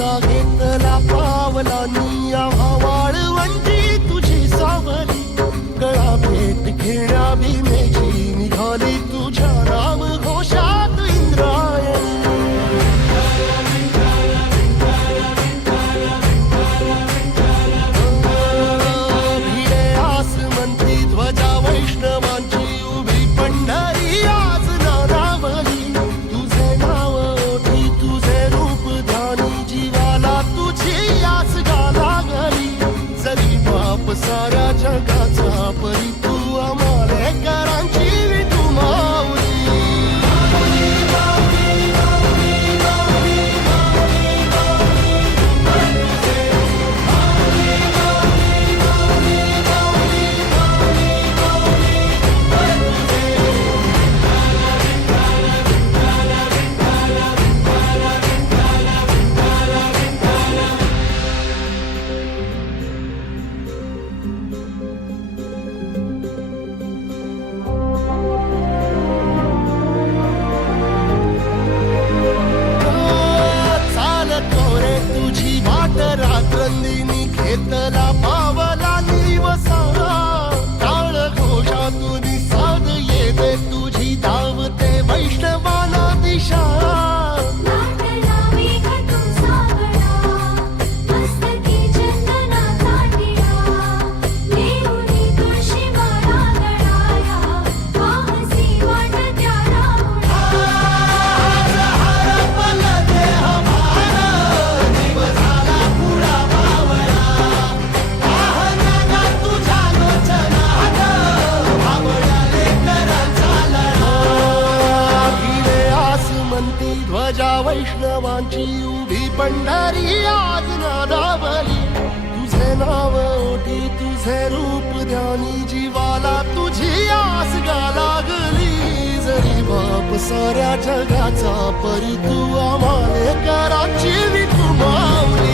आमचा घेतला पावलांनी आम्हा वाळवंटी तुझी सावली गळा भेट घेण्या भीमेची निघाली तुझ्या नाम घोषात इंद्रायणी भिडे आसमंती ध्वजा वैष्णवांची उभी पंढरी आज नानावली तुझे नाव ओठी तुझे रूप ध्यानी जीवाला तुझी आस गाला गली जरी बाप साऱ्या जगाचा परी तू आमालेकरांची विठू माऊली तुझी वाट रात्रंदिनी घेतला पावला निवसा टाळ घोषातून साध येते तुझी धावते वैष्णवाना दिशा ध्वजा वैष्णवांची उभी पंढरी आज नादावली तुझे नाव ओठी तुझे रूप ध्यानी जीवाला तुझी आस गा लागली जरी बाप साऱ्या जगाचा परी तू आम्हालेकरांची विठू माऊली